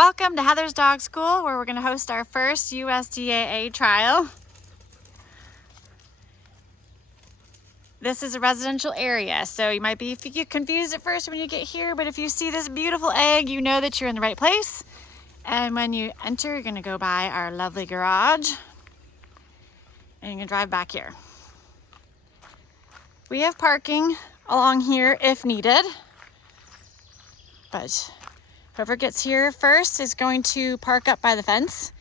Welcome to Heather's Dog School, where we're going to host our first USDAA trial. This is a residential area, so you might be confused at first when you get here, but if you see this beautiful egg, you know that you're in the right place. And when you enter, you're going to go by our lovely garage, and you're going to drive back here. We have parking along here if needed, but whoever gets here first is going to park up by the fence,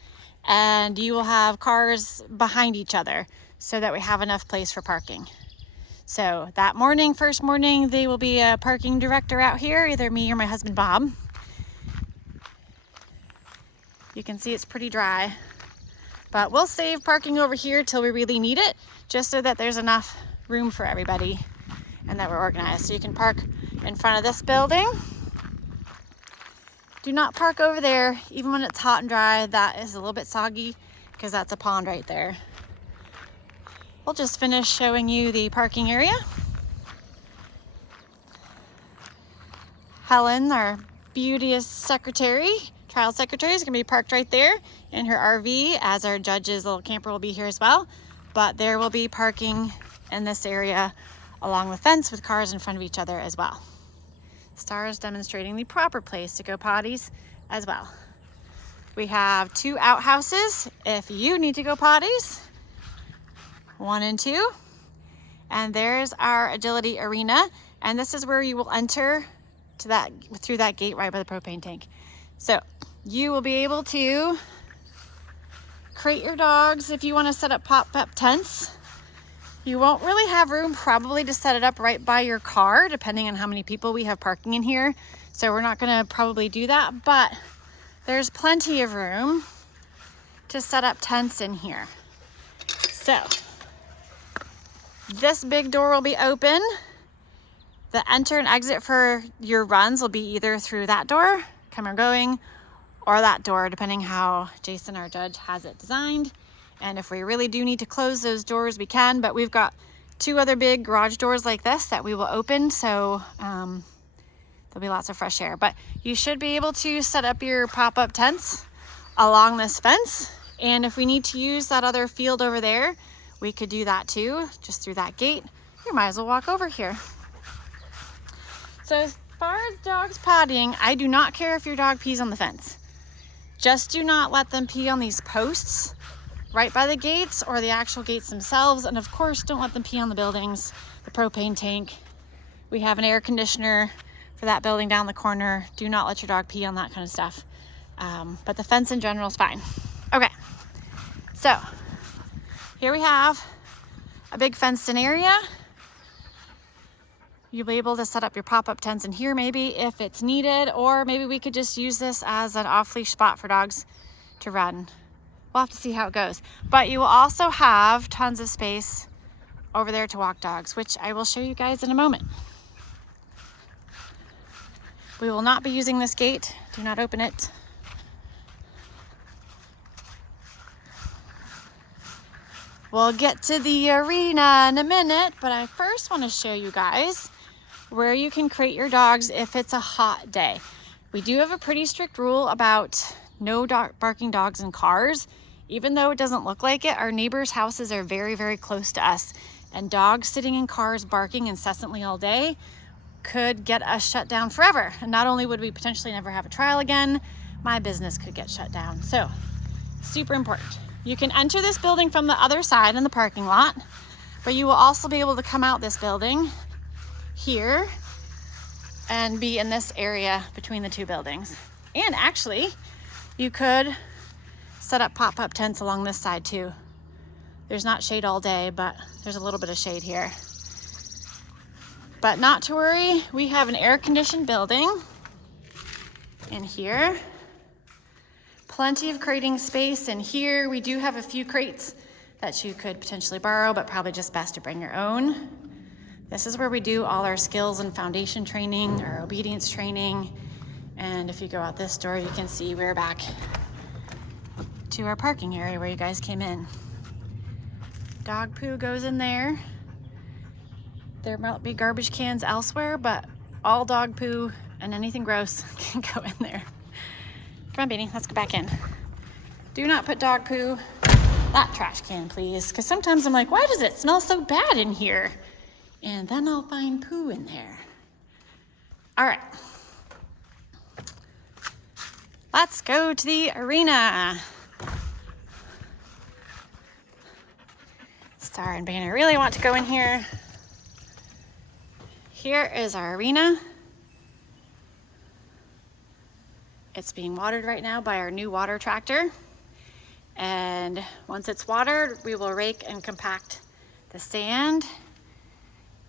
and you will have cars behind each other so that we have enough place for parking. So that morning, first morning, they will be a parking director out here, either me or my husband Bob. You can see it's pretty dry, but we'll save parking over here till we really need it, just so that there's enough room for everybody and that we're organized. So you can park in front of this building. Do not park over there, even when it's hot and dry. That is a little bit soggy because that's a pond right there. We'll just finish showing you the parking area. Helen, our beauteous secretary, trial secretary, is going to be parked right there in her RV, as our judge's little camper will be here as well. But there will be parking in this area along the fence with cars in front of each other as well. Stars demonstrating the proper place to go potties as well. We have 2 outhouses if you need to go potties, 1 and 2. And there's our agility arena. And this is where you will enter to through that gate right by the propane tank. So you will be able to crate your dogs if you want to set up pop-up tents. You won't really have room probably to set it up right by your car, depending on how many people we have parking in here. So we're not going to probably do that, but there's plenty of room to set up tents in here. So this big door will be open. The enter and exit for your runs will be either through that door, coming or going, or that door, depending how Jason, our judge, has it designed. And if we really do need to close those doors, we can, but we've got 2 other big garage doors like this that we will open, so there'll be lots of fresh air. But you should be able to set up your pop-up tents along this fence. And if we need to use that other field over there, we could do that too, just through that gate. You might as well walk over here. So as far as dogs pottying, I do not care if your dog pees on the fence. Just do not let them pee on these posts right by the gates or the actual gates themselves. And of course, don't let them pee on the buildings, the propane tank. We have an air conditioner for that building down the corner. Do not let your dog pee on that kind of stuff. But the fence in general is fine. Okay, so here we have a big fenced in area. You'll be able to set up your pop-up tents in here maybe if it's needed, or maybe we could just use this as an off-leash spot for dogs to run. We'll have to see how it goes. But you will also have tons of space over there to walk dogs, which I will show you guys in a moment. We will not be using this gate. Do not open it. We'll get to the arena in a minute, but I first want to show you guys where you can crate your dogs if it's a hot day. We do have a pretty strict rule about no barking dogs in cars. Even though it doesn't look like it, our neighbors' houses are very, very close to us, and dogs sitting in cars barking incessantly all day could get us shut down forever. And not only would we potentially never have a trial again, my business could get shut down. So super important. You can enter this building from the other side in the parking lot, but you will also be able to come out this building here and be in this area between the 2 buildings. And actually, you could set up pop-up tents along this side too. There's not shade all day, but there's a little bit of shade here. But not to worry, we have an air-conditioned building in here. Plenty of crating space in here. We do have a few crates that you could potentially borrow, but probably just best to bring your own. This is where we do all our skills and foundation training, our obedience training. And if you go out this door, you can see we're back to our parking area where you guys came in. Dog poo goes in there. There might be garbage cans elsewhere, but all dog poo and anything gross can go in there. Come on, Beanie, let's go back in. Do not put dog poo that trash can, please. Because sometimes I'm like, why does it smell so bad in here? And then I'll find poo in there. All right. Let's go to the arena. Star and Banner really want to go in here. Here is our arena. It's being watered right now by our new water tractor. And once it's watered, we will rake and compact the sand.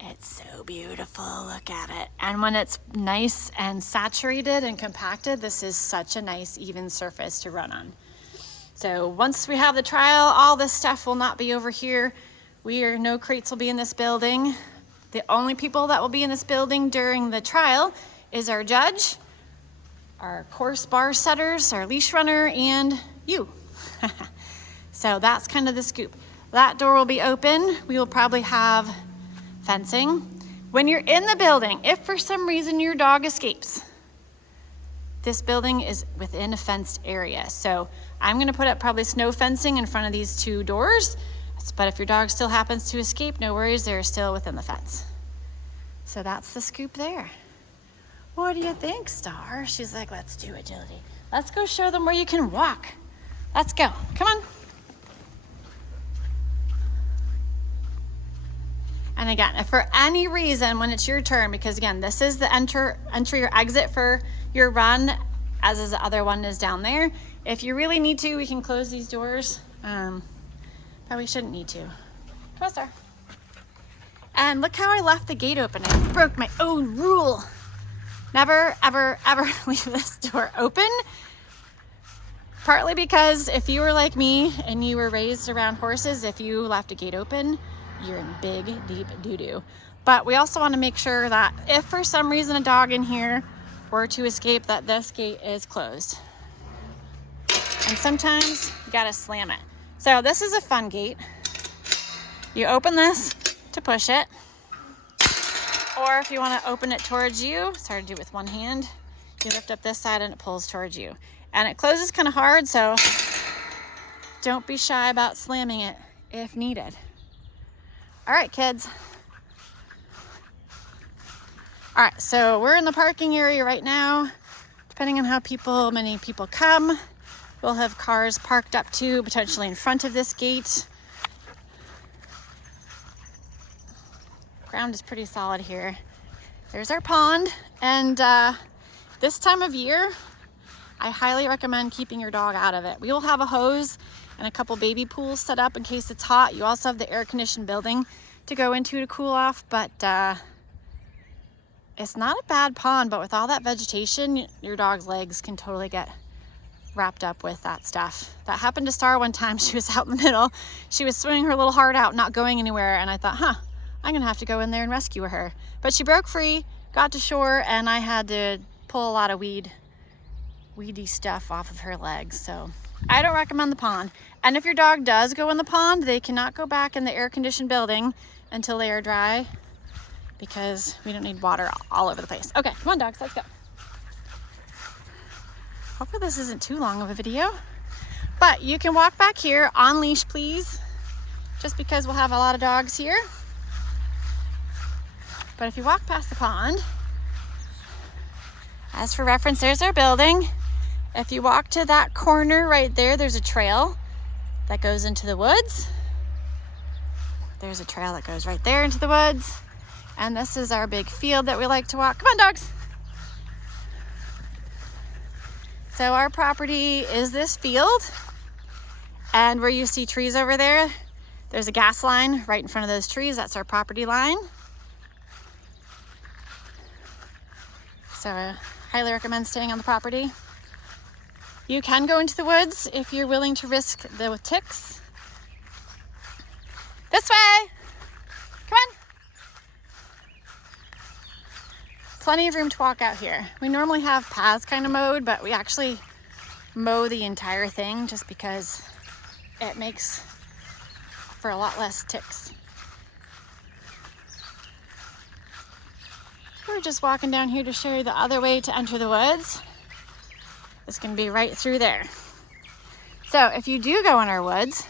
It's so beautiful, look at it. And when it's nice and saturated and compacted, this is such a nice even surface to run on. So once we have the trial, all this stuff will not be over here. No crates will be in this building. The only people that will be in this building during the trial is our judge, our course bar setters, our leash runner, and you. So that's kind of the scoop. That door will be open. We will probably have fencing. When you're in the building, if for some reason your dog escapes, this building is within a fenced area. So I'm gonna put up probably snow fencing in front of these two doors. But if your dog still happens to escape, no worries, they're still within the fence. So that's the scoop there. What do you think, Star? She's like, let's do agility. Let's go show them where you can walk. Let's go, come on. And again, if for any reason when it's your turn, because again, this is the entry or exit for your run, as is the other one is down there. If you really need to, we can close these doors. But we shouldn't need to. Come on, Star. And look how I left the gate open. I broke my own rule. Never, ever, ever leave this door open. Partly because if you were like me and you were raised around horses, if you left a gate open, you're in big, deep doo-doo. But we also want to make sure that if for some reason a dog in here were to escape, that this gate is closed. And sometimes you gotta slam it. So this is a fun gate. You open this to push it. Or if you want to open it towards you, sorry to do it with one hand, you lift up this side and it pulls towards you. And it closes kind of hard, so don't be shy about slamming it if needed. All right, kids. All right, so we're in the parking area right now. Depending on how many people come, we'll have cars parked up to potentially in front of this gate. Ground is pretty solid here. There's our pond, and this time of year, I highly recommend keeping your dog out of it. We will have a hose and a couple baby pools set up in case it's hot. You also have the air-conditioned building to go into to cool off, but it's not a bad pond, but with all that vegetation, your dog's legs can totally get wrapped up with that stuff. That happened to Star one time. She was out in the middle. She was swimming her little heart out, not going anywhere, and I thought, I'm gonna have to go in there and rescue her. But she broke free, got to shore, and I had to pull a lot of weedy stuff off of her legs. So I don't recommend the pond. And if your dog does go in the pond, they cannot go back in the air-conditioned building until they are dry, because we don't need water all over the place. Okay, come on, dogs, let's go. Hopefully this isn't too long of a video, but you can walk back here on leash, please, just because we'll have a lot of dogs here. But if you walk past the pond, as for reference, there's our building. If you walk to that corner right there, there's a trail that goes into the woods. There's a trail that goes right there into the woods. And this is our big field that we like to walk. Come on, dogs. So our property is this field. And where you see trees over there, there's a gas line right in front of those trees. That's our property line. So I highly recommend staying on the property. You can go into the woods if you're willing to risk the ticks. This way. Come on. Plenty of room to walk out here. We normally have paths kind of mowed, but we actually mow the entire thing just because it makes for a lot less ticks. We're just walking down here to show you the other way to enter the woods. is going to be right through there. So if you do go in our woods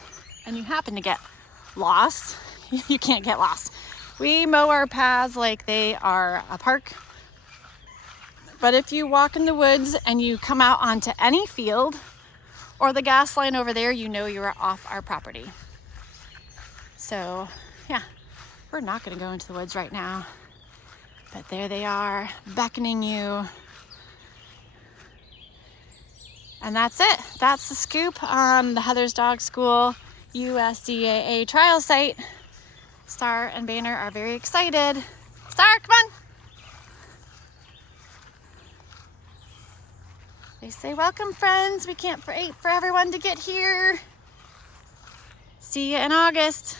and you happen to get lost, you can't get lost. We mow our paths like they are a park. But if you walk in the woods and you come out onto any field or the gas line over there, you know you are off our property. So yeah, we're not going to go into the woods right now. But there they are, beckoning you. And that's it. That's the scoop on the Heather's Dog School USDAA trial site. Star and Banner are very excited. Star, come on. They say, welcome friends. We can't wait for everyone to get here. See you in August.